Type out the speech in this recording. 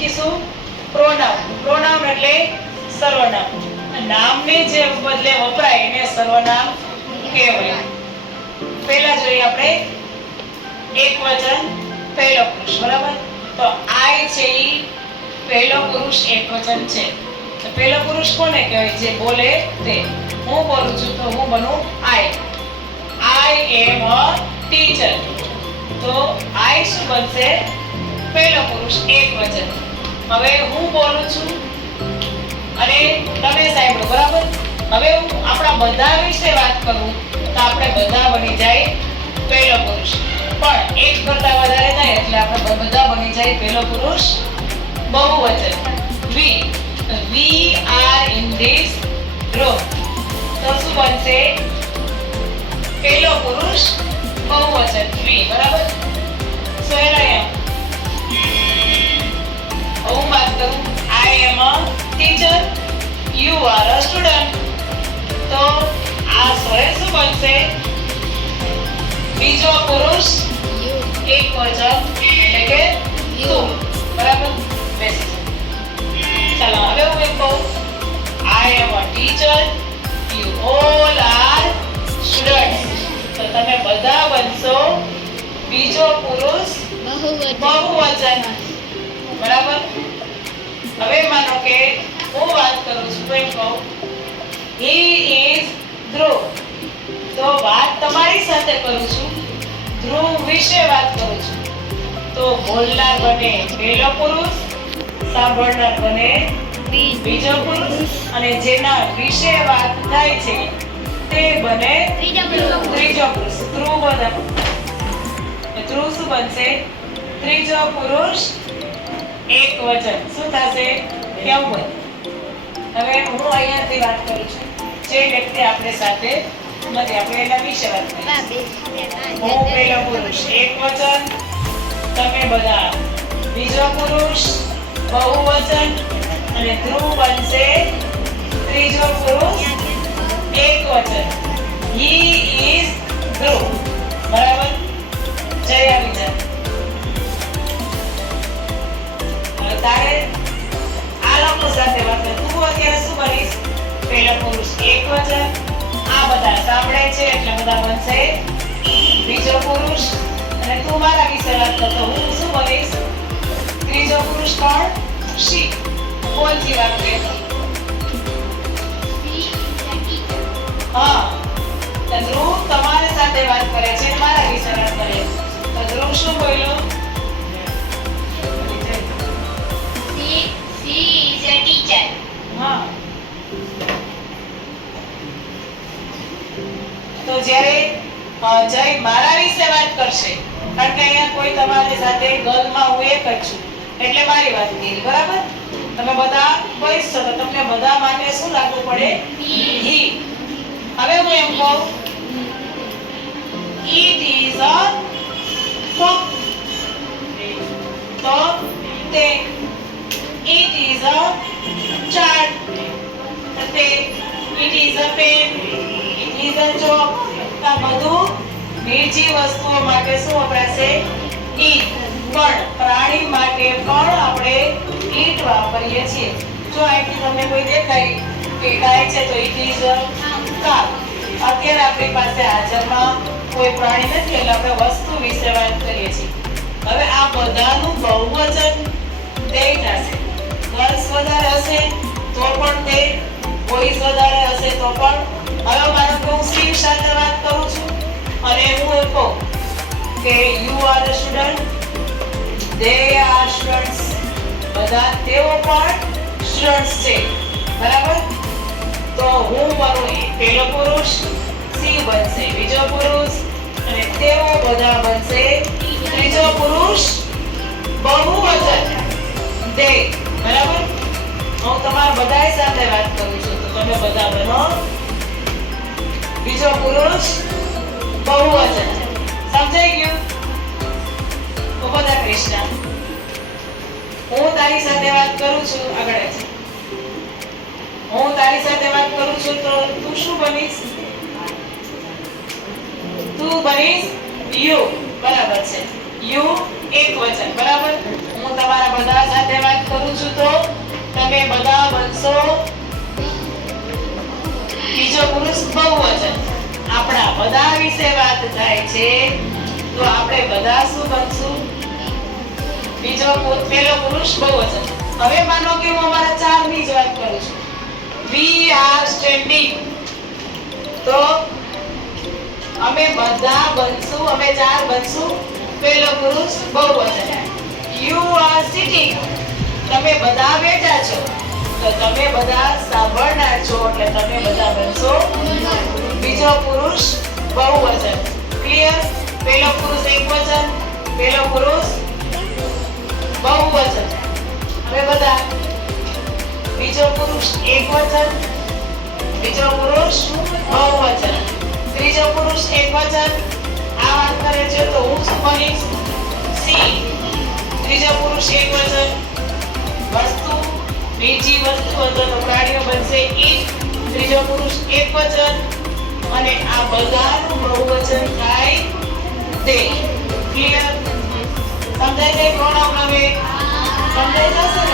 શીખીશું pronoun. Pronoun એટલે સર્વનામ. નામને જે બદલે વપરાય, એને સર્વનામ કહેવાય. પહેલા જોઈએ આપણે એક વચન, પહેલો પુરુષ. બરાબર? તો આય છે ઈ પહેલો પુરુષ એક વચન છે. તો પહેલો પુરુષ કોને કહેવાય? જે બોલે તે. હું બોલું છું તો હું બનું આય. આઈ એમ અ ટીચર. તો આઈ શું બનશે? પહેલો પુરુષ એક વચન. હવે હું બોલું છું અને તમે સાંભળો, બરાબર? હવે હું આપણા બધા વિશે વાત કરું તો આપણે બધા બની જાય પહેલો પુરુષ. પણ એક કરતા વધારે થાય એટલે આપણે બધા બની જાય પહેલો પુરુષ બહુવચન. We we are in this group તો શું બનશે? પહેલો પુરુષ બહુવચન. વી બરાબર? So a teacher you are a student તો આ સોએ શું બનશે? બીજો પુરુષ એક વચન એટલે કે તું. બરાબર? બેસ ચાલો હવે હું એમ કહું. I am a teacher you all are student તો તમે બધા બનશો બીજો પુરુષ બહુવચન. બરાબર? હવે માનો કે હું વાત કરું છું એમ કહું હી ઇઝ ધ્રુવ. તો વાત તમારી સાથે કરું છું ધ્રુવ વિશે વાત કરું છું. તો બોલનાર બને પહેલો પુરુષ સાંભળનાર બને બીજો પુરુષ અને જેના વિશે વાત થાય છે તે બને ત્રીજો પુરુષ. ધ્રુવ બધા ધ્રુવ શું બનશે? ત્રીજો પુરુષ એક વચન શું થશે? કેવું હોય? હવે હું અહીંયાથી વાત કરું છું. જે વ્યક્તિ આપણે સાથે નથી આપણે એના વિશે વાત કરીશું. હું પહેલો પુરુષ. એક વચન તમે બધા. બીજો પુરુષ બહુવચન અને ધ્રુવ બનશે ત્રીજો પુરુષ. બનશે બીજો પુરુષ અને તું મારા વિશે વાત હા ધ્રુવ તમારી સાથે વાત કરે છે મારા વિશે વાત કરે તો ધ્રુવ શું બોલ્યો? જય મારા વિશે વાત કરશે. કારણ કે અહીંયા કોઈ તમારી સાથે ગર્લમાં હું એક જ છું. એટલે મારી વાત કરી બરાબર? તમે બધા છો તો તમને બધા માટે શું લાગવું પડે? હી હવે હું એમ કહું ઇટ ઇઝ અ ફોક તો તે ઇટ ઇઝ અ ચાર્ટ. તે it is a pen it is a chalk. આ વધુ બીજી વસ્તુઓ માટે શું વપરાશે? ઈટ. પણ પ્રાણી માટે પણ આપણે ઈટ વાપરીએ છીએ. જો અહીંથી તમને કોઈ દેખાય કે ગાય છે તો ઈટ ઇઝ કાર અત્યારે આપણી પાસે હાજરમાં કોઈ પ્રાણી નથી એટલે આપણે વસ્તુ વિશે વાત કરીએ છીએ. હવે આ બધાનું બહુવચન તે થશે ગર્લ્સ વધારે હશે તો પણ તે બોયઝ વધારે હશે તો કે you are a student, they are students. બધા તેઓ પણ સ્ટુડન્ટ્સ છે. બરાબર? તો હું મારો પહેલો પુરુષ, સી બનશે બીજો પુરુષ, અને તેઓ બધા બનશે ત્રીજો પુરુષ બહુવચન. દે. બરાબર? હું તમારા બધા સાથે વાત કરું છું, તો તમે બધા બનો. બીજો પુરુષ બહુવચન. સમજાઈ ગયું? તો કૃષ્ણ, હું તારી સાથે વાત કરું છું આગળ હું તારી સાથે વાત કરું છું તો તું શું બનીશ? તું બનીશ યુ, બરાબર છે. યુ એક વચન, બરાબર? હું તમારા બધા સાથે વાત કરું છું તો તમે બધા બનશો. બીજો પુરુષ બહુવચન. આપણા બધા વિશે વાત થાય છે. તો આપણે બધા શું બનશું? બીજો પેલો પુરુષ બહુવચન હવે માનો કે હું અમારા ચારની જ વાત કરું છું. વી આર સ્ટેન્ડિંગ તો અમે બધા બનશું, અમે ચાર બનશું. પેલો પુરુષ બહુવચન યુ આર સિટિંગ તમે બધા બેઠા છો. તો તમે બધા સાંભળનાર છો, એટલે તમે બધા બનશો. પુરુષ, બહુવચન. ક્લિયર પહેલો પુરુષ એકવચન, પહેલો પુરુષ બહુવચન. હવે બધા, બીજો પુરુષ એકવચન, બીજો પુરુષ બહુવચન. ત્રીજો પુરુષ એકવચન, આ વાત કરે છે તો હું શું બનીશ સી ત્રીજો પુરુષ એકવચન, વસ્તુ, બીજી વસ્તુ તો પ્રાણીઓ બનશે ઈ ત્રીજો પુરુષ એકવચન અને આ બધાનું બહુવચન થાય તે. ક્લિયર સમજાય છે કોણ હવે સમજાઈ જશે